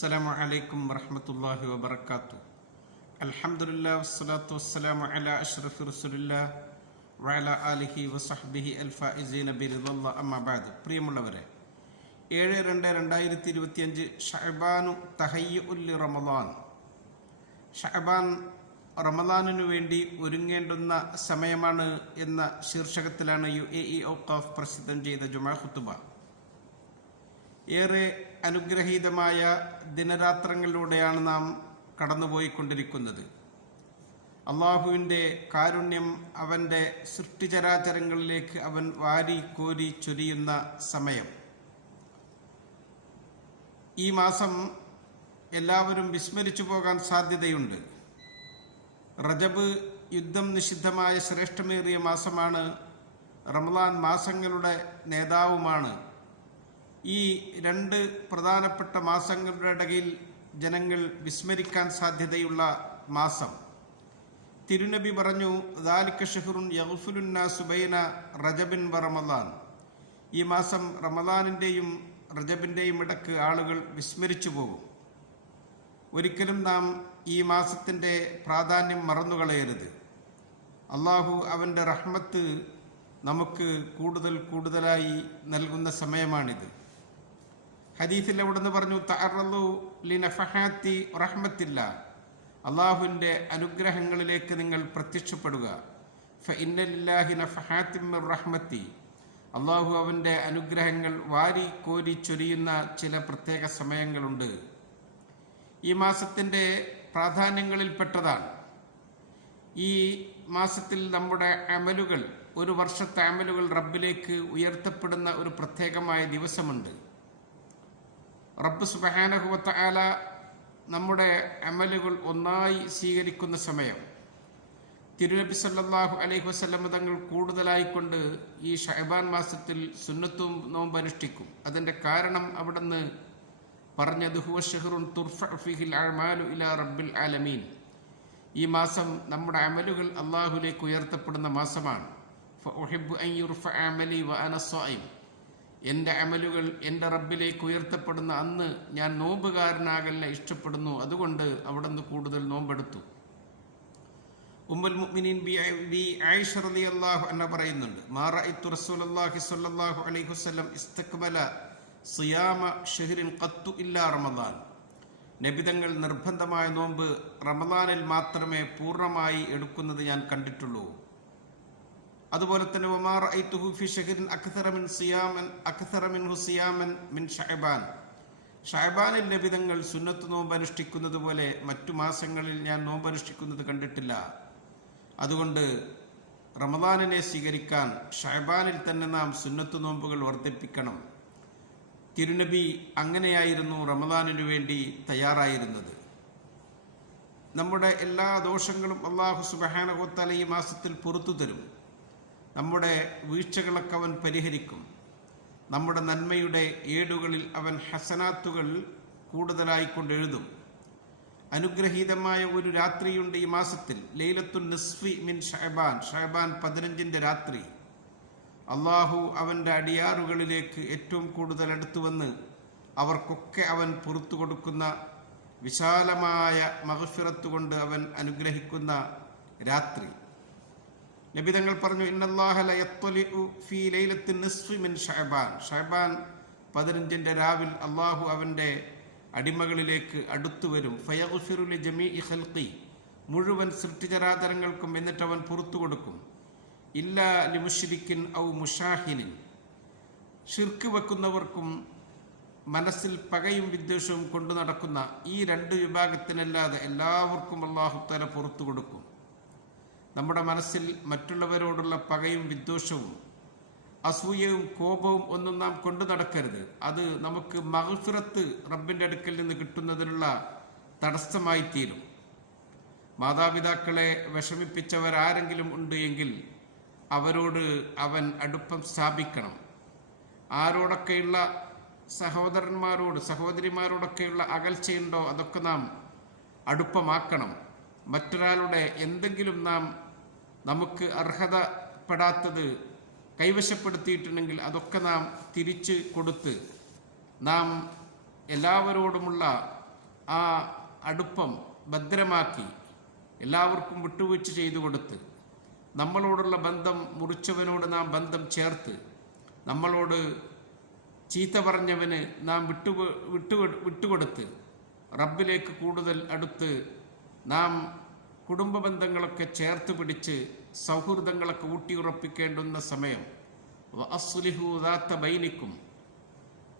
അസ്സലാമു അലൈക്കും വറഹ്മത്തുള്ളാഹി വബറകാതുഹു. അൽഹംദുലില്ലാഹി വസ്സലാത്തു വസ്സലാമു അലാ അഷ്റഫി റസൂലില്ലാഹി വഅലാ ആലിഹി വസഹ്ബിഹി അൽഫായിസീന ബിറിദല്ലാഹി അമ്മാ ബഅദ്. പ്രിയമുള്ളവരെ, 7/2/2025 ഷഅബാനു തഹയ്യുഉൽ റമളാൻ. ഷഅബാൻ റമളാനിനു വേണ്ടി ഒരുങ്ങേണ്ടുന്ന സമയമാണ് എന്ന ശീർഷകത്തിലാണ് UAE ഔഖാഫ് പ്രസിദ്ധം ചെയ്ത ജുമാ ഖുതുബ. ഏറെ അനുഗ്രഹീതമായ ദിനരാത്രങ്ങളിലൂടെയാണ് നാം കടന്നുപോയിക്കൊണ്ടിരിക്കുന്നത്. അള്ളാഹുവിൻ്റെ കാരുണ്യം അവൻ്റെ സൃഷ്ടിചരാചരങ്ങളിലേക്ക് അവൻ വാരി കോരി ചൊരിയുന്ന സമയം. ഈ മാസം എല്ലാവരും വിസ്മരിച്ചു പോകാൻ സാധ്യതയുണ്ട്. റജബ് യുദ്ധം നിഷിദ്ധമായ ശ്രേഷ്ഠമേറിയ മാസമാണ്. റമളാൻ മാസങ്ങളുടെ നേതാവുമാണ്. ഈ രണ്ട് പ്രധാനപ്പെട്ട മാസങ്ങളുടെ ഇടയിൽ ജനങ്ങൾ വിസ്മരിക്കാൻ സാധ്യതയുള്ള മാസം. തിരുനബി പറഞ്ഞു, ദാലിക ഷഹ്റുൻ യഗ്ഫുലുൻ നാസു ബൈന റജബിൻ വ റമളാൻ. ഈ മാസം റമളാനിൻ്റെയും റജബിൻ്റെയും ഇടക്ക് ആളുകൾ വിസ്മരിച്ചു പോകും. ഒരിക്കലും നാം ഈ മാസത്തിൻ്റെ പ്രാധാന്യം മറന്നുകളയരുത്. അള്ളാഹു അവൻ്റെ റഹ്മത്ത് നമുക്ക് കൂടുതലായി നൽകുന്ന സമയമാണിത്. ഹദീസിൽ അവിടുന്ന് പറഞ്ഞു, തഅറളു ലിനഫഹാത്തി റഹ്മത്തില്ല. അള്ളാഹുവിൻ്റെ അനുഗ്രഹങ്ങളിലേക്ക് നിങ്ങൾ പ്രത്യക്ഷപ്പെടുക. ഫഇന്ന ലില്ലാഹി നഫഹാത്തിൻ മിർ റഹ്മത്തി. അള്ളാഹു അവൻ്റെ അനുഗ്രഹങ്ങൾ വാരി കോരി ചൊരിയുന്ന ചില പ്രത്യേക സമയങ്ങളുണ്ട്. ഈ മാസത്തിൻ്റെ പ്രാധാന്യങ്ങളിൽപ്പെട്ടതാണ്. ഈ മാസത്തിൽ നമ്മുടെ അമലുകൾ, ഒരു വർഷത്തെ അമലുകൾ റബ്ബിലേക്ക് ഉയർത്തപ്പെടുന്ന ഒരു പ്രത്യേകമായ ദിവസമുണ്ട്. റബ്ബ് സുബ്ഹാനഹു വ തആല നമ്മുടെ അമലുകൾ ഒന്നായി സ്വീകരിക്കുന്ന സമയം. തിരുനബി സല്ലല്ലാഹു അലൈഹി വസല്ലം തങ്ങൾ കൂടുതലായിക്കൊണ്ട് ഈ ഷഅബാൻ മാസത്തിൽ സുന്നത്തും നോമ്പ് അനുഷ്ഠിക്കും. അതിൻ്റെ കാരണം അവിടുന്ന് പറഞ്ഞത്, ഹുവ ഷഹ്റുൻ തുർഫഉ ഫീഹിൽ അഅ്മാലു ഇലാ റബ്ബിൽ ആലമീൻ. ഈ മാസം നമ്മുടെ അമലുകൾ അള്ളാഹുലേക്ക് ഉയർത്തപ്പെടുന്ന മാസമാണ്. ഫഉഹിബ്ബു അൻ യുർഫഅ അമലി വ അന സ്വായിം. എൻ്റെ അമലുകൾ എൻ്റെ റബ്ബിലേക്ക് ഉയർത്തപ്പെടുന്ന അന്ന് ഞാൻ നോമ്പുകാരനാകലിനെ ഇഷ്ടപ്പെടുന്നു. അതുകൊണ്ട് അവിടുന്ന് കൂടുതൽ നോമ്പെടുത്തു. ഉമ്മുൽ മുഅ്മിനീൻ ബി ആയിഷ റളിയല്ലാഹു അൻഹ പറയുന്നുണ്ട്, മാ റഅയ്തു റസൂലുള്ളാഹി സ്വല്ലല്ലാഹു അലൈഹി വസല്ലം ഇസ്തഖ്ബല സിയാമ ഷഹ്റിൻ ഖത്തു ഇല്ലാ റമളാൻ. നബിതങ്ങൾ നിർബന്ധമായ നോമ്പ് റമളാനിൽ മാത്രമേ പൂർണ്ണമായി എടുക്കുന്നത് ഞാൻ കണ്ടിട്ടുള്ളൂ. അതുപോലെ തന്നെ വമാ റഅയ്തുഹു ഫി ഷഹ്റിൻ അക്തറ മിൻഹു സിയാമൻ മിൻ ഷഅബാൻ. ഷഅബാനിൽ നബിതങ്ങൾ സുന്നത്ത് നോമ്പ് അനുഷ്ഠിക്കുന്നത് പോലെ മറ്റു മാസങ്ങളിൽ ഞാൻ നോമ്പ് അനുഷ്ഠിക്കുന്നത് കണ്ടിട്ടില്ല. അതുകൊണ്ട് റമളാനിനെ സ്വീകരിക്കാൻ ഷഅബാനിൽ തന്നെ നാം സുന്നത്ത് നോമ്പുകൾ വർദ്ധിപ്പിക്കണം. തിരുനബി അങ്ങനെയായിരുന്നു റമളാനിനു വേണ്ടി തയ്യാറായിരുന്നത്. നമ്മുടെ എല്ലാ ദോഷങ്ങളും അല്ലാഹു സുബ്ഹാനഹു വ തആല ഈ മാസത്തിൽ പുറത്തു തരും. നമ്മുടെ വീഴ്ചകളൊക്കെ അവൻ പരിഹരിക്കും. നമ്മുടെ നന്മയുടെ ഏടുകളിൽ അവൻ ഹസനാത്തുകൾ കൂടുതലായിക്കൊണ്ട് എഴുതും. അനുഗ്രഹീതമായ ഒരു രാത്രിയുണ്ട് ഈ മാസത്തിൽ, ലൈലത്തുൻ നിസ്ഫി മിൻ ഷഅബാൻ. ഷഅബാൻ 15 രാത്രി അള്ളാഹു അവൻ്റെ അടിയാറുകളിലേക്ക് ഏറ്റവും കൂടുതൽ അടുത്തു വന്ന് അവർക്കൊക്കെ അവൻ പുറത്തു കൊടുക്കുന്ന വിശാലമായ മഗ്ഫിറത്ത് കൊണ്ട് അവൻ അനുഗ്രഹിക്കുന്ന രാത്രി. നബിതങ്ങൾ പറഞ്ഞു, ഇന്നല്ലാഹ ലയത്വലിഉ ഫീ ലൈലത്തിൻ നിസ്ഫി മിൻ ഷഅബാൻ. ഷഅബാൻ 15 രാവിൽ അള്ളാഹു അവൻ്റെ അടിമകളിലേക്ക് അടുത്തു വരും. ഫയഗ്ഫിറു ലിജമീഇ ഖൽഖി. മുഴുവൻ സൃഷ്ടിചരാചരങ്ങൾക്കും എന്നിട്ട് അവൻ പുറത്തു കൊടുക്കും. ഇല്ലാ ലിമുശ്രിക്കിൻ ഔ മുഷാഹിനിൻ. ഷിർക്ക് വെക്കുന്നവർക്കും മനസ്സിൽ പകയും വിദ്വേഷവും കൊണ്ടു നടക്കുന്ന ഈ 2 വിഭാഗത്തിനല്ലാതെ എല്ലാവർക്കും അല്ലാഹു തആല പുറത്തു കൊടുക്കും. നമ്മുടെ മനസ്സിൽ മറ്റുള്ളവരോടുള്ള പകയും വിദ്വേഷവും അസൂയയും കോപവും ഒന്നും നാം കൊണ്ടു നടക്കരുത്. അത് നമുക്ക് മഗ്ഫിറത്ത് റബ്ബിൻ്റെ അടുക്കൽ നിന്ന് കിട്ടുന്നതിനുള്ള തടസ്സമായി തീരും. മാതാപിതാക്കളെ വിഷമിപ്പിച്ചവരാരെങ്കിലും ഉണ്ട് എങ്കിൽ അവരോട് അവൻ അടുപ്പം സ്ഥാപിക്കണം. ആരോടൊക്കെയുള്ള സഹോദരിമാരോടൊക്കെയുള്ള അകൽച്ചയുണ്ടോ അതൊക്കെ നാം അടുപ്പമാക്കണം. മറ്റൊരാളുടെ എന്തെങ്കിലും നമുക്ക് അർഹതപ്പെടാത്തത് കൈവശപ്പെടുത്തിയിട്ടുണ്ടെങ്കിൽ അതൊക്കെ നാം തിരിച്ച് കൊടുത്ത് നാം എല്ലാവരോടുമുള്ള ആ അടുപ്പം ഭദ്രമാക്കി എല്ലാവർക്കും വിട്ടുവീഴ്ച ചെയ്തു കൊടുത്ത് നമ്മളോടുള്ള ബന്ധം മുറിച്ചവനോട് നാം ബന്ധം ചേർത്ത് നമ്മളോട് ചീത്ത പറഞ്ഞവന് നാം വിട്ടുകൊടുത്ത് റബ്ബിലേക്ക് കൂടുതൽ അടുത്ത് നാം കുടുംബ ബന്ധങ്ങളൊക്കെ ചേർത്ത് പിടിച്ച് സൗഹൃദങ്ങളൊക്കെ ഊട്ടിയുറപ്പിക്കേണ്ടുന്ന സമയം വഅസ്ലിഹു ദാത്ത ബൈനിക്കും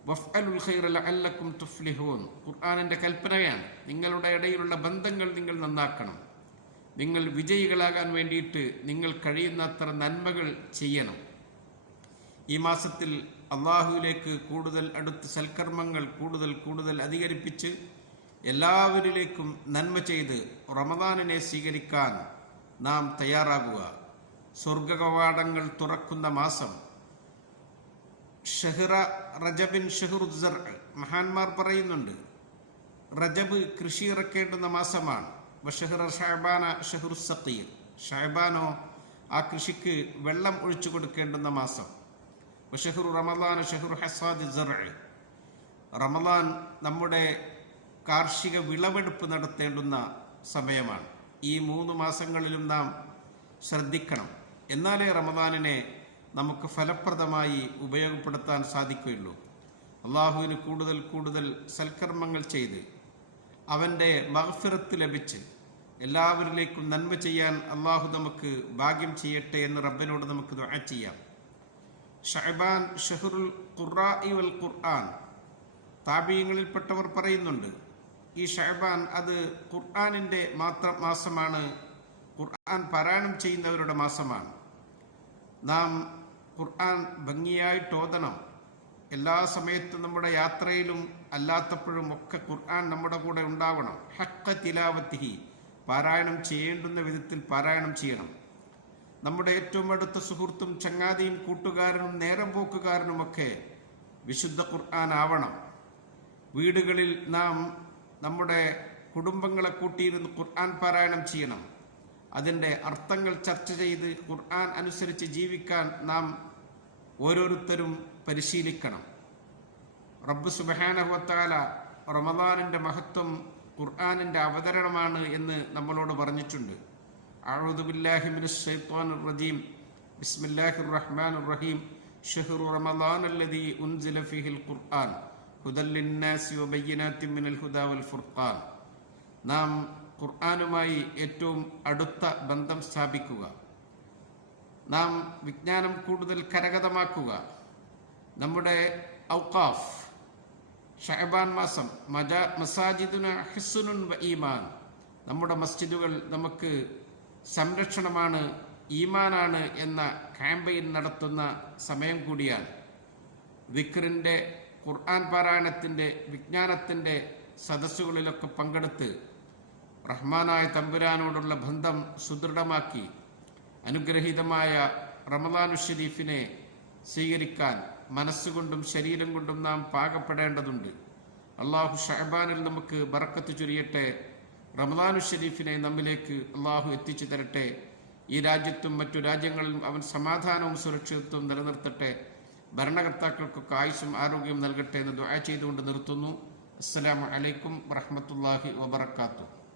വഫ്അലുൽ ഖൈറ ലഅല്ലക്കും തുഫ്ലിഹൂൻ. ഖുർആനിന്റെ കൽപ്പനയാണ്. നിങ്ങളുടെ ഇടയിലുള്ള ബന്ധങ്ങൾ നിങ്ങൾ നന്നാക്കണം. നിങ്ങൾ വിജയികളാകാൻ വേണ്ടിയിട്ട് നിങ്ങൾ കഴിയുന്നത്ര നന്മകൾ ചെയ്യണം. ഈ മാസത്തിൽ അള്ളാഹുവിലേക്ക് കൂടുതൽ അടുത്ത് സൽക്കർമ്മങ്ങൾ കൂടുതൽ അധികരിപ്പിച്ച് എല്ലാവരിലേക്കും നന്മ ചെയ്ത് റമദാനിനെ സ്വീകരിക്കാൻ നാം തയ്യാറാകുക. സ്വർഗകവാടങ്ങൾ തുറക്കുന്ന മാസം ഷഹ്റ റജബിൻ ഷഹ്റുസ്സർ. മഹാന്മാർ പറയുന്നുണ്ട്, റജബ് കൃഷി ഇറക്കേണ്ടുന്ന മാസമാണ്. വഷഹ്റ ഷഅബാന ഷഹ്റുസ്സഖീർ. ഷഅബാനോ ആ കൃഷിക്ക് വെള്ളം ഒഴിച്ചു കൊടുക്കേണ്ടുന്ന മാസം. വഷഹ്റു റമദാന ഷഹ്റു ഹസാദി സർഅ. റമദാൻ നമ്മുടെ കാർഷിക വിളവെടുപ്പ് നടത്തേണ്ടുന്ന സമയമാണ്. ഈ 3 മാസങ്ങളിലും നാം ശ്രദ്ധിക്കണം. എന്നാലേ റമദാനിനെ നമുക്ക് ഫലപ്രദമായി ഉപയോഗപ്പെടുത്താൻ സാധിക്കുകയുള്ളൂ. അള്ളാഹുവിന് കൂടുതൽ സൽക്കർമ്മങ്ങൾ ചെയ്ത് അവൻ്റെ മഗ്ഫിറത്ത് ലഭിച്ച് എല്ലാവരിലേക്കും നന്മ ചെയ്യാൻ അള്ളാഹു നമുക്ക് ഭാഗ്യം ചെയ്യട്ടെ എന്ന് റബ്ബിനോട് നമുക്ക് ദുആ ചെയ്യാം. ഷഅബാൻ ഷഹ്റുൽ ഖുർആഇ വൽ ഖുർആൻ. താബീങ്ങളിൽപ്പെട്ടവർ പറയുന്നുണ്ട്, ഈ ഷഅബാൻ അത് ഖുർആനിൻ്റെ മാത്രം മാസമാണ്, ഖുർആൻ പാരായണം ചെയ്യുന്നവരുടെ മാസമാണ്. നാം ഖുർആൻ ഭംഗിയായിട്ട് ഓതണം. എല്ലാ സമയത്തും നമ്മുടെ യാത്രയിലും അല്ലാത്തപ്പോഴും ഒക്കെ ഖുർആൻ നമ്മുടെ കൂടെ ഉണ്ടാവണം. ഹഖ്ഖ തിലാവത്തിഹി, പാരായണം ചെയ്യേണ്ടുന്ന വിധത്തിൽ പാരായണം ചെയ്യണം. നമ്മുടെ ഏറ്റവും അടുത്ത സുഹൃത്തും ചങ്ങാതിയും കൂട്ടുകാരനും നേരം പോക്കുകാരനുമൊക്കെ വിശുദ്ധ ഖുർആൻ ആവണം. വീടുകളിൽ നാം നമ്മുടെ കുടുംബങ്ങളെ കൂട്ടിയിരുന്ന് ഖുർആൻ പാരായണം ചെയ്യണം. അതിൻ്റെ അർത്ഥങ്ങൾ ചർച്ച ചെയ്ത് ഖുർആൻ അനുസരിച്ച് ജീവിക്കാൻ നാം ഓരോരുത്തരും പരിശീലിക്കണം. റബ്ബ് സുബ്ഹാനഹു വ തആല റമദാനിൻ്റെ മഹത്വം ഖുർആനിൻ്റെ അവതരണമാണ് എന്ന് നമ്മളോട് പറഞ്ഞിട്ടുണ്ട്. അഊദു ബില്ലാഹി മിനശ് ശൈത്വാനിർ റജീം. ബിസ്മില്ലാഹിർ റഹ്മാനിർ റഹീം. ശഹ്റു റമദാനല്ലദീ ഉൻസില ഫീഹിൽ ഖുർആൻ ഹുദൽ ലിന്നാസി വബയ്യിനാത്തിൻ മിനൽ ഹുദാ വൽ ഫുർഖാൻ. നാം ഖുർആനുമായി ഏറ്റവും അടുത്ത ബന്ധം സ്ഥാപിക്കുക. നാം വിജ്ഞാനം കൂടുതൽ കരഗതമാക്കുക. നമ്മുടെ ഔഖാഫ് ഷഅബാൻ മാസം മസാജിദുന ഹിസ്നുൻ വ ഈമാൻ. നമ്മുടെ മസ്ജിദുകൾ നമുക്ക് സംരക്ഷണമാണ്, ഈമാനാണ് എന്ന ക്യാമ്പയിൻ നടത്തുന്ന സമയം കൂടിയാണ്. ദിക്റിൻ്റെ, ഖുർആൻ പാരായണത്തിൻ്റെ, വിജ്ഞാനത്തിൻ്റെ സദസ്സുകളിലൊക്കെ പങ്കെടുത്ത് റഹ്മാനായ തമ്പുരാനോടുള്ള ബന്ധം സുദൃഢമാക്കി അനുഗ്രഹീതമായ റമദാനു ഷരീഫിനെ സ്വീകരിക്കാൻ മനസ്സുകൊണ്ടും ശരീരം കൊണ്ടും നാം പാകപ്പെടേണ്ടതുണ്ട്. അള്ളാഹു ഷഅബാനിൽ നമുക്ക് ബറക്കത്ത് ചൊരിയട്ടെ. റമദാനു ഷരീഫിനെ നമ്മിലേക്ക് അള്ളാഹു എത്തിച്ചു തരട്ടെ. ഈ രാജ്യത്തും മറ്റു രാജ്യങ്ങളിലും അവൻ സമാധാനവും സുരക്ഷിതത്വവും നിലനിർത്തട്ടെ. ഭരണകർത്താക്കൾക്കൊക്കെ ആയുസ്സും ആരോഗ്യവും നൽകട്ടെ എന്ന് ദുആ ചെയ്തുകൊണ്ട് നിർത്തുന്നു. അസ്സലാമു അലൈക്കും വറഹ്മത്തുള്ളാഹി വബറകാതുഹു.